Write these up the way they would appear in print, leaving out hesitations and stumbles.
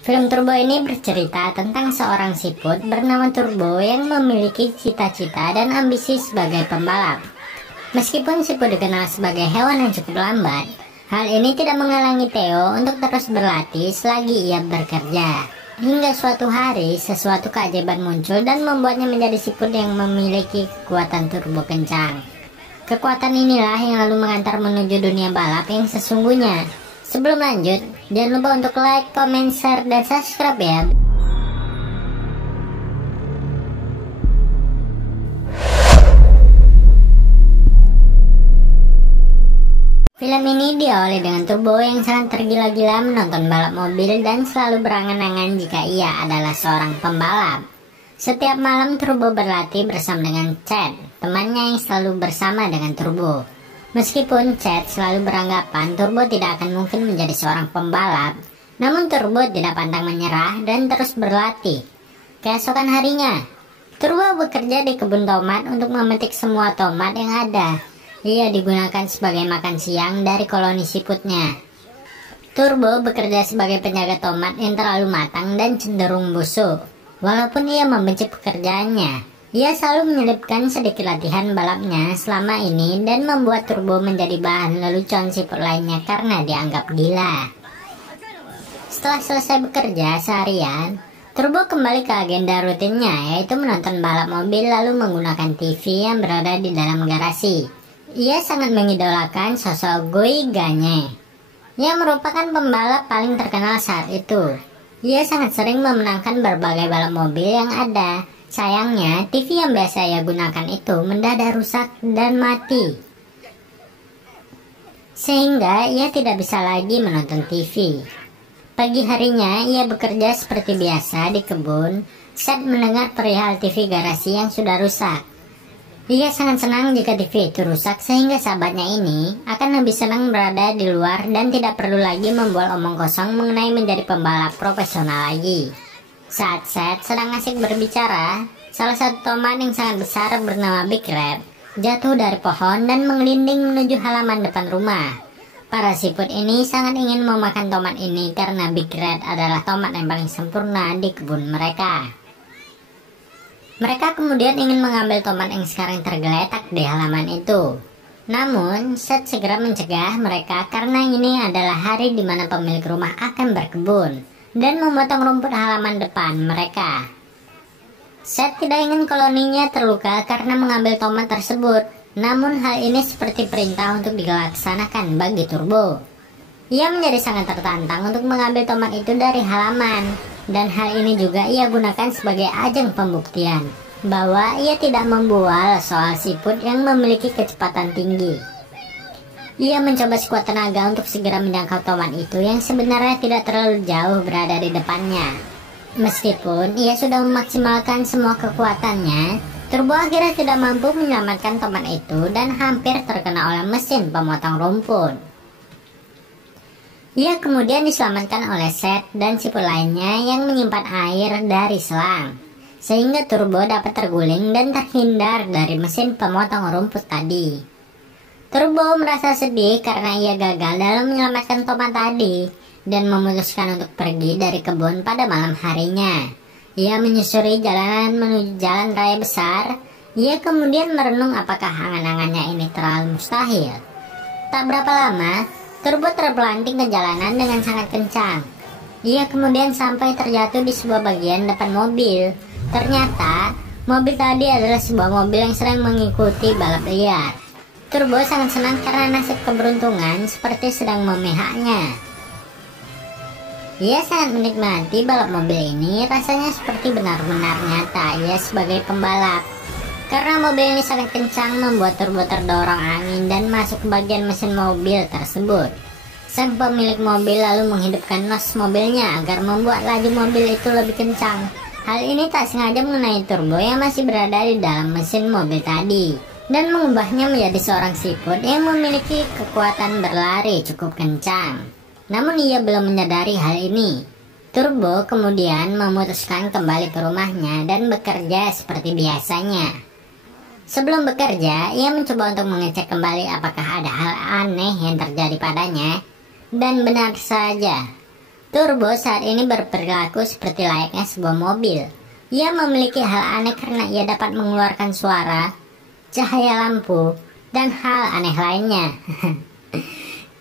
Film Turbo ini bercerita tentang seorang siput bernama Turbo yang memiliki cita-cita dan ambisi sebagai pembalap. Meskipun siput dikenal sebagai hewan yang cukup lambat, hal ini tidak menghalangi Theo untuk terus berlatih selagi ia bekerja. Hingga suatu hari, sesuatu keajaiban muncul dan membuatnya menjadi siput yang memiliki kekuatan turbo kencang. Kekuatan inilah yang lalu mengantar menuju dunia balap yang sesungguhnya. Sebelum lanjut, jangan lupa untuk like, comment, share, dan subscribe ya. Film ini diawali dengan Turbo yang sangat tergila-gila menonton balap mobil dan selalu berangan-angan jika ia adalah seorang pembalap. Setiap malam Turbo berlatih bersama dengan Chad, temannya yang selalu bersama dengan Turbo. Meskipun Chad selalu beranggapan Turbo tidak akan mungkin menjadi seorang pembalap, namun Turbo tidak pantang menyerah dan terus berlatih. Keesokan harinya, Turbo bekerja di kebun tomat untuk memetik semua tomat yang ada. Ia digunakan sebagai makan siang dari koloni siputnya. Turbo bekerja sebagai penjaga tomat yang terlalu matang dan cenderung busuk. Walaupun ia membenci pekerjaannya, ia selalu menyelipkan sedikit latihan balapnya selama ini dan membuat Turbo menjadi bahan lelucon siput lainnya karena dianggap gila. Setelah selesai bekerja seharian, Turbo kembali ke agenda rutinnya, yaitu menonton balap mobil lalu menggunakan TV yang berada di dalam garasi. Ia sangat mengidolakan sosok Guy Ganye, yang merupakan pembalap paling terkenal saat itu. Ia sangat sering memenangkan berbagai balap mobil yang ada. Sayangnya, TV yang biasa ia gunakan itu mendadak rusak dan mati, sehingga ia tidak bisa lagi menonton TV. Pagi harinya, ia bekerja seperti biasa di kebun saat mendengar perihal TV garasi yang sudah rusak. Ia sangat senang jika TV itu rusak sehingga sahabatnya ini akan lebih senang berada di luar dan tidak perlu lagi membual omong kosong mengenai menjadi pembalap profesional lagi. Saat Seth sedang asik berbicara, salah satu tomat yang sangat besar bernama Big Red jatuh dari pohon dan mengelinding menuju halaman depan rumah. Para siput ini sangat ingin memakan tomat ini karena Big Red adalah tomat yang paling sempurna di kebun mereka. Mereka kemudian ingin mengambil tomat yang sekarang tergeletak di halaman itu. Namun, Seth segera mencegah mereka karena ini adalah hari di mana pemilik rumah akan berkebun dan memotong rumput halaman depan mereka. Seth tidak ingin koloninya terluka karena mengambil tomat tersebut, namun hal ini seperti perintah untuk dilaksanakan bagi Turbo. Ia menjadi sangat tertantang untuk mengambil tomat itu dari halaman, dan hal ini juga ia gunakan sebagai ajang pembuktian bahwa ia tidak membual soal siput yang memiliki kecepatan tinggi. Ia mencoba sekuat tenaga untuk segera menjangkau tomat itu yang sebenarnya tidak terlalu jauh berada di depannya. Meskipun ia sudah memaksimalkan semua kekuatannya, Turbo akhirnya tidak mampu menyelamatkan tomat itu dan hampir terkena oleh mesin pemotong rumput. Ia kemudian diselamatkan oleh Seth dan siput lainnya yang menyimpan air dari selang, sehingga Turbo dapat terguling dan terhindar dari mesin pemotong rumput tadi. Turbo merasa sedih karena ia gagal dalam menyelamatkan tomat tadi dan memutuskan untuk pergi dari kebun pada malam harinya. Ia menyusuri jalanan menuju jalan raya besar. Ia kemudian merenung apakah angan-angannya ini terlalu mustahil. Tak berapa lama, Turbo terpelanting ke jalanan dengan sangat kencang. Ia kemudian sampai terjatuh di sebuah bagian depan mobil. Ternyata, mobil tadi adalah sebuah mobil yang sedang mengikuti balap liar. Turbo sangat senang karena nasib keberuntungan seperti sedang memihaknya. Ia sangat menikmati balap mobil ini, rasanya seperti benar-benar nyata ia sebagai pembalap. Karena mobil ini sangat kencang membuat Turbo terdorong angin dan masuk ke bagian mesin mobil tersebut. Sang pemilik mobil lalu menghidupkan nos mobilnya agar membuat laju mobil itu lebih kencang. Hal ini tak sengaja mengenai Turbo yang masih berada di dalam mesin mobil tadi, dan mengubahnya menjadi seorang siput yang memiliki kekuatan berlari cukup kencang. Namun ia belum menyadari hal ini. Turbo kemudian memutuskan kembali ke rumahnya dan bekerja seperti biasanya. Sebelum bekerja, ia mencoba untuk mengecek kembali apakah ada hal aneh yang terjadi padanya. Dan benar saja, Turbo saat ini berperilaku seperti layaknya sebuah mobil. Ia memiliki hal aneh karena ia dapat mengeluarkan suara, cahaya lampu, dan hal aneh lainnya.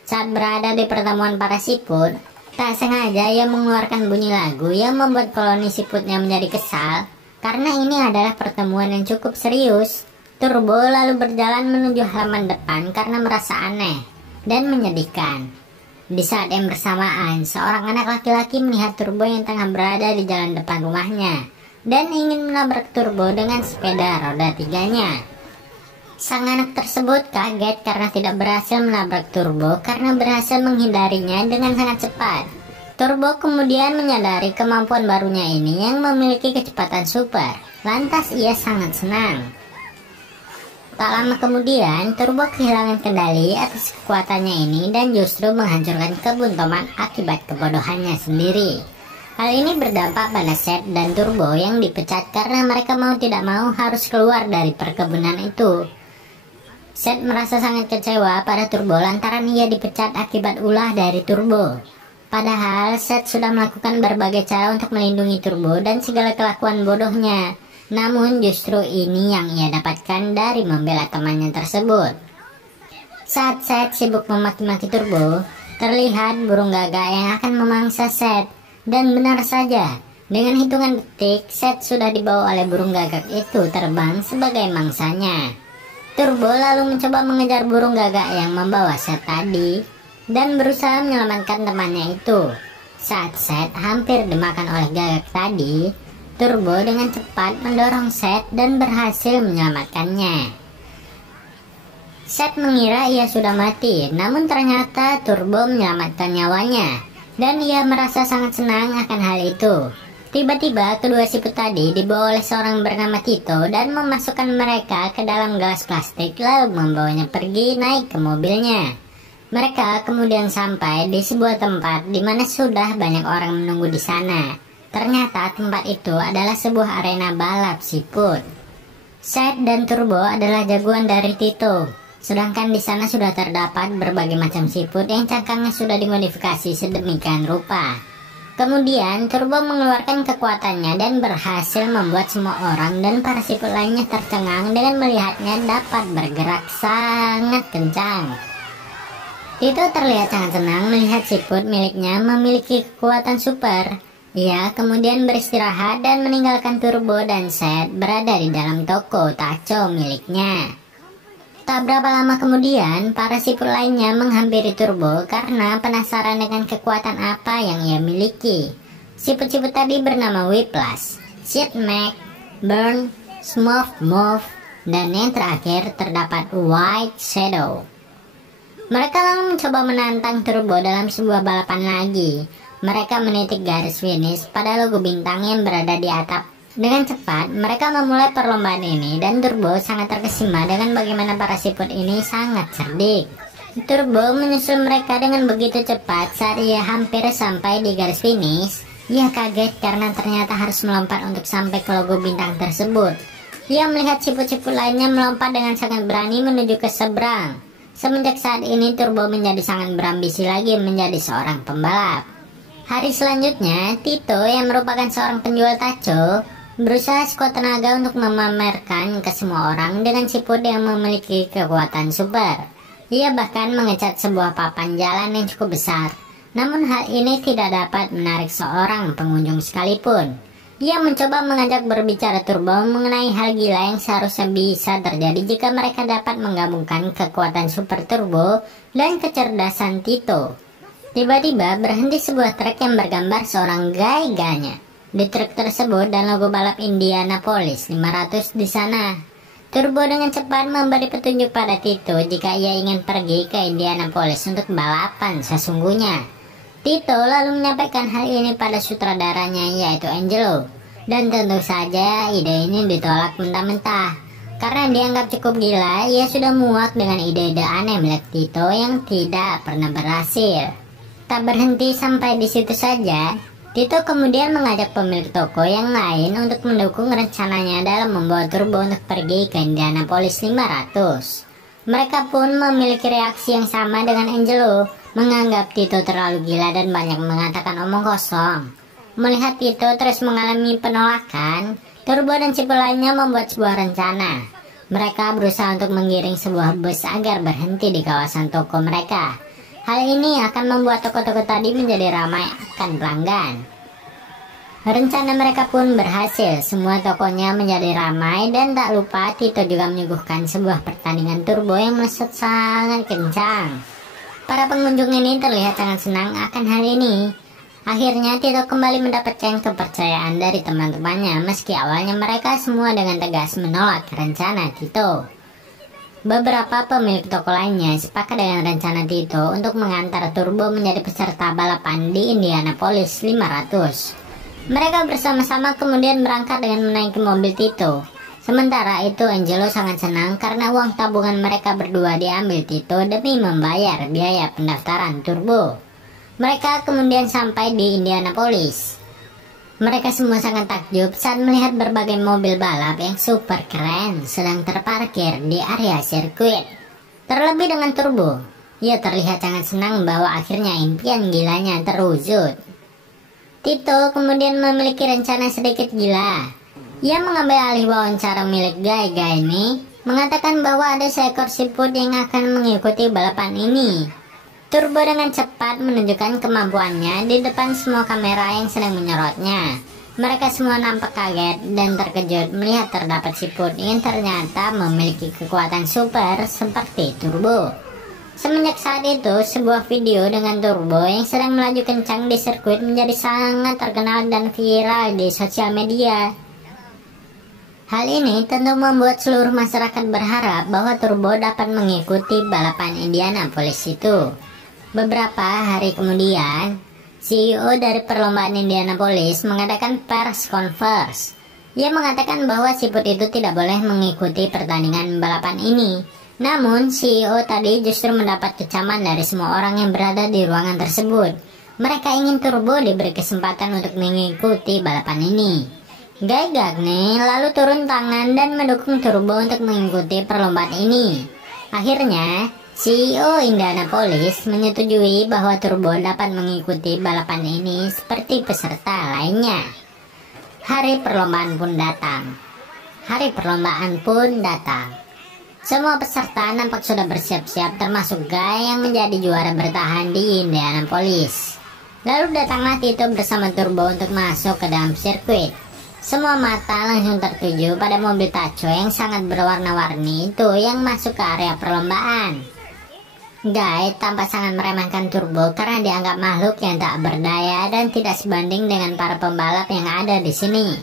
Saat berada di pertemuan para siput, tak sengaja ia mengeluarkan bunyi lagu yang membuat koloni siputnya menjadi kesal. Karena ini adalah pertemuan yang cukup serius, Turbo lalu berjalan menuju halaman depan karena merasa aneh dan menyedihkan. Di saat yang bersamaan, seorang anak laki-laki melihat Turbo yang tengah berada di jalan depan rumahnya dan ingin menabrak Turbo dengan sepeda roda tiganya. Sang anak tersebut kaget karena tidak berhasil menabrak Turbo karena berhasil menghindarinya dengan sangat cepat. Turbo kemudian menyadari kemampuan barunya ini yang memiliki kecepatan super. Lantas ia sangat senang. Tak lama kemudian, Turbo kehilangan kendali atas kekuatannya ini dan justru menghancurkan kebun tomat akibat kebodohannya sendiri. Hal ini berdampak pada Seth dan Turbo yang dipecat karena mereka mau tidak mau harus keluar dari perkebunan itu. Seth merasa sangat kecewa pada Turbo lantaran ia dipecat akibat ulah dari Turbo. Padahal Seth sudah melakukan berbagai cara untuk melindungi Turbo dan segala kelakuan bodohnya. Namun justru ini yang ia dapatkan dari membela temannya tersebut. Saat Seth sibuk memaki-maki Turbo, terlihat burung gagak yang akan memangsa Seth. Dan benar saja, dengan hitungan detik Seth sudah dibawa oleh burung gagak itu terbang sebagai mangsanya. Turbo lalu mencoba mengejar burung gagak yang membawa Seth tadi dan berusaha menyelamatkan temannya itu. Saat Seth hampir dimakan oleh gagak tadi, Turbo dengan cepat mendorong Seth dan berhasil menyelamatkannya. Seth mengira ia sudah mati, namun ternyata Turbo menyelamatkan nyawanya, dan ia merasa sangat senang akan hal itu. Tiba-tiba kedua siput tadi dibawa oleh seorang bernama Tito dan memasukkan mereka ke dalam gelas plastik lalu membawanya pergi naik ke mobilnya. Mereka kemudian sampai di sebuah tempat di mana sudah banyak orang menunggu di sana. Ternyata tempat itu adalah sebuah arena balap siput. Seth dan Turbo adalah jagoan dari Tito. Sedangkan di sana sudah terdapat berbagai macam siput yang cangkangnya sudah dimodifikasi sedemikian rupa. Kemudian Turbo mengeluarkan kekuatannya dan berhasil membuat semua orang dan para siput lainnya tercengang dengan melihatnya dapat bergerak sangat kencang. Tito terlihat sangat senang melihat siput miliknya memiliki kekuatan super. Ia kemudian beristirahat dan meninggalkan Turbo dan Seth berada di dalam toko taco miliknya. Tak berapa lama kemudian, para siput lainnya menghampiri Turbo karena penasaran dengan kekuatan apa yang ia miliki. Siput-siput tadi bernama Whiplash, Sid Mac, Burn, Smooth Move, dan yang terakhir terdapat White Shadow. Mereka lalu mencoba menantang Turbo dalam sebuah balapan lagi. Mereka menitik garis finish pada logo bintang yang berada di atap. Dengan cepat, mereka memulai perlombaan ini dan Turbo sangat terkesima dengan bagaimana para siput ini sangat cerdik. Turbo menyusul mereka dengan begitu cepat saat ia hampir sampai di garis finish. Ia kaget karena ternyata harus melompat untuk sampai ke logo bintang tersebut. Ia melihat siput-siput lainnya melompat dengan sangat berani menuju ke seberang. Semenjak saat ini Turbo menjadi sangat berambisi lagi menjadi seorang pembalap. Hari selanjutnya, Tito yang merupakan seorang penjual taco berusaha sekuat tenaga untuk memamerkan ke semua orang dengan siput yang memiliki kekuatan super. Ia bahkan mengecat sebuah papan jalan yang cukup besar. Namun hal ini tidak dapat menarik seorang pengunjung sekalipun. Ia mencoba mengajak berbicara Turbo mengenai hal gila yang seharusnya bisa terjadi jika mereka dapat menggabungkan kekuatan super Turbo dan kecerdasan Tito. Tiba-tiba berhenti sebuah truk yang bergambar seorang gay-ganya. Di truk tersebut dan logo balap Indianapolis 500 di sana. Turbo dengan cepat memberi petunjuk pada Tito jika ia ingin pergi ke Indianapolis untuk balapan sesungguhnya. Tito lalu menyampaikan hal ini pada sutradaranya yaitu Angelo. Dan tentu saja ide ini ditolak mentah-mentah. Karena dianggap cukup gila, ia sudah muak dengan ide-ide aneh milik Tito yang tidak pernah berhasil. Tak berhenti sampai di situ saja, Tito kemudian mengajak pemilik toko yang lain untuk mendukung rencananya dalam membawa Turbo untuk pergi ke Indianapolis 500. Mereka pun memiliki reaksi yang sama dengan Angelo. menganggap Tito terlalu gila dan banyak mengatakan omong kosong. Melihat Tito terus mengalami penolakan, Turbo dan Cipu lainnya membuat sebuah rencana. Mereka berusaha untuk menggiring sebuah bus agar berhenti di kawasan toko mereka. Hal ini akan membuat toko-toko tadi menjadi ramai akan pelanggan. Rencana mereka pun berhasil, semua tokonya menjadi ramai dan tak lupa Tito juga menyuguhkan sebuah pertandingan turbo yang melesat sangat kencang. Para pengunjung ini terlihat sangat senang akan hal ini. Akhirnya Tito kembali mendapatkan kepercayaan dari teman-temannya meski awalnya mereka semua dengan tegas menolak rencana Tito. Beberapa pemilik toko lainnya sepakat dengan rencana Tito untuk mengantar Turbo menjadi peserta balapan di Indianapolis 500. Mereka bersama-sama kemudian berangkat dengan menaiki mobil Tito. Sementara itu Angelo sangat senang karena uang tabungan mereka berdua diambil Tito demi membayar biaya pendaftaran Turbo. Mereka kemudian sampai di Indianapolis. Mereka semua sangat takjub saat melihat berbagai mobil balap yang super keren sedang terparkir di area sirkuit. Terlebih dengan Turbo, ia terlihat sangat senang bahwa akhirnya impian gilanya terwujud. Tito kemudian memiliki rencana sedikit gila. Ia mengambil alih wawancara milik Guy ini, mengatakan bahwa ada seekor siput yang akan mengikuti balapan ini. Turbo dengan cepat menunjukkan kemampuannya di depan semua kamera yang sedang menyorotnya. Mereka semua nampak kaget dan terkejut melihat terdapat siput yang ternyata memiliki kekuatan super seperti Turbo. Semenjak saat itu, sebuah video dengan Turbo yang sedang melaju kencang di sirkuit menjadi sangat terkenal dan viral di sosial media. Hal ini tentu membuat seluruh masyarakat berharap bahwa Turbo dapat mengikuti balapan Indianapolis itu. Beberapa hari kemudian, CEO dari perlombaan Indianapolis mengadakan press conference. Ia mengatakan bahwa siput itu tidak boleh mengikuti pertandingan balapan ini. Namun, CEO tadi justru mendapat kecaman dari semua orang yang berada di ruangan tersebut. Mereka ingin Turbo diberi kesempatan untuk mengikuti balapan ini. Guy Gagne lalu turun tangan dan mendukung Turbo untuk mengikuti perlombaan ini. Akhirnya, CEO Indianapolis menyetujui bahwa Turbo dapat mengikuti balapan ini seperti peserta lainnya. Hari perlombaan pun datang. Semua peserta nampak sudah bersiap-siap termasuk Guy yang menjadi juara bertahan di Indianapolis. Lalu datanglah Tito bersama Turbo untuk masuk ke dalam sirkuit. Semua mata langsung tertuju pada mobil Tacho yang sangat berwarna-warni itu yang masuk ke area perlombaan. Guy tampak sangat meremehkan Turbo karena dianggap makhluk yang tak berdaya dan tidak sebanding dengan para pembalap yang ada di sini.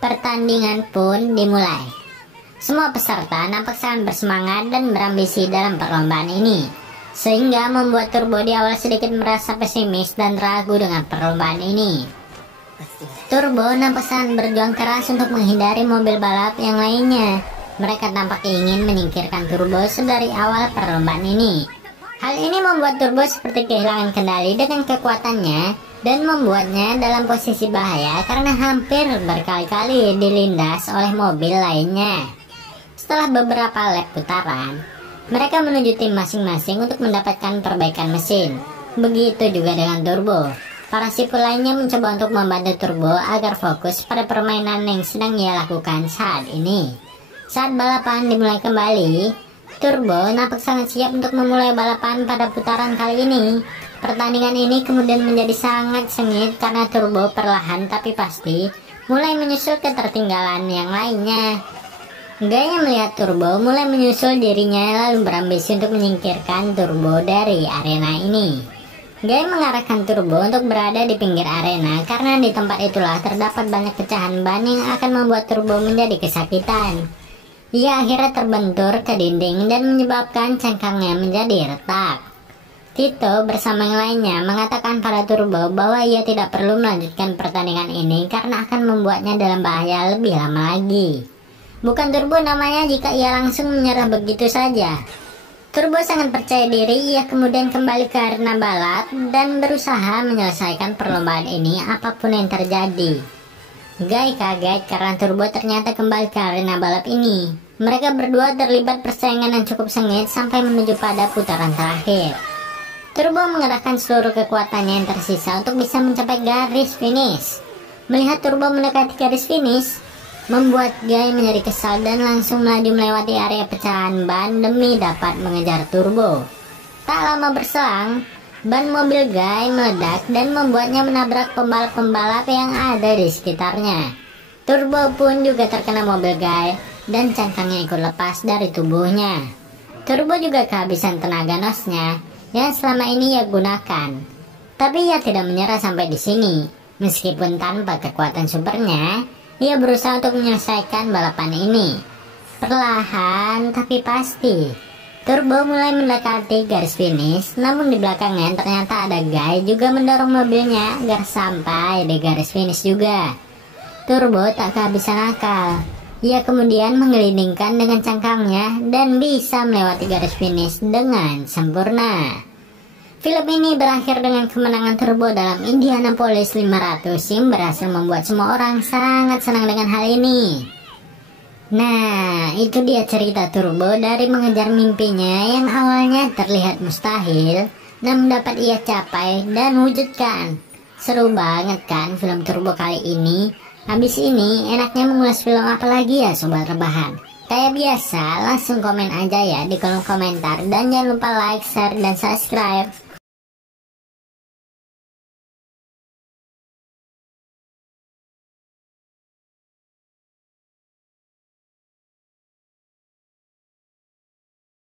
Pertandingan pun dimulai. Semua peserta nampak sangat bersemangat dan berambisi dalam perlombaan ini, sehingga membuat Turbo di awal sedikit merasa pesimis dan ragu dengan perlombaan ini. Turbo nampak sangat berjuang keras untuk menghindari mobil balap yang lainnya. Mereka tampak ingin menyingkirkan Turbo sedari awal perlombaan ini. Hal ini membuat Turbo seperti kehilangan kendali dengan kekuatannya dan membuatnya dalam posisi bahaya karena hampir berkali-kali dilindas oleh mobil lainnya. Setelah beberapa lap putaran, mereka menuju tim masing-masing untuk mendapatkan perbaikan mesin. Begitu juga dengan Turbo. Para siput lainnya mencoba untuk membantu Turbo agar fokus pada permainan yang sedang ia lakukan saat ini. Saat balapan dimulai kembali, Turbo nampak sangat siap untuk memulai balapan pada putaran kali ini. Pertandingan ini kemudian menjadi sangat sengit karena Turbo perlahan tapi pasti mulai menyusul ketertinggalan yang lainnya. Guy melihat Turbo mulai menyusul dirinya lalu berambisi untuk menyingkirkan Turbo dari arena ini. Guy mengarahkan Turbo untuk berada di pinggir arena karena di tempat itulah terdapat banyak pecahan ban yang akan membuat Turbo menjadi kesakitan. Ia akhirnya terbentur ke dinding dan menyebabkan cangkangnya menjadi retak. Tito bersama yang lainnya mengatakan pada Turbo bahwa ia tidak perlu melanjutkan pertandingan ini karena akan membuatnya dalam bahaya lebih lama lagi. Bukan Turbo namanya jika ia langsung menyerah begitu saja. Turbo sangat percaya diri, ia kemudian kembali ke arena balap dan berusaha menyelesaikan perlombaan ini apapun yang terjadi. Guy kaget karena Turbo ternyata kembali ke arena balap ini. Mereka berdua terlibat persaingan yang cukup sengit sampai menuju pada putaran terakhir. Turbo mengerahkan seluruh kekuatannya yang tersisa untuk bisa mencapai garis finish. Melihat Turbo mendekati garis finish, membuat Guy menjadi kesal dan langsung melaju melewati area pecahan ban demi dapat mengejar Turbo. Tak lama berselang, ban mobil Guy meledak dan membuatnya menabrak pembalap-pembalap yang ada di sekitarnya. Turbo pun juga terkena mobil Guy dan cangkangnya ikut lepas dari tubuhnya. Turbo juga kehabisan tenaga nosnya yang selama ini ia gunakan. Tapi ia tidak menyerah sampai di sini. Meskipun tanpa kekuatan supernya, ia berusaha untuk menyelesaikan balapan ini. Perlahan tapi pasti, Turbo mulai mendekati garis finish, namun di belakangnya ternyata ada Guy juga mendorong mobilnya agar sampai di garis finish juga. Turbo tak kehabisan akal. Ia kemudian menggelindingkan dengan cangkangnya dan bisa melewati garis finish dengan sempurna. Film ini berakhir dengan kemenangan Turbo dalam Indianapolis 500 yang berhasil membuat semua orang sangat senang dengan hal ini. Nah, itu dia cerita Turbo dari mengejar mimpinya yang awalnya terlihat mustahil dan dapat ia capai dan wujudkan. Seru banget kan film Turbo kali ini? Habis ini enaknya mengulas film apa lagi ya Sobat Rebahan? Kayak biasa langsung komen aja ya di kolom komentar dan jangan lupa like, share, dan subscribe.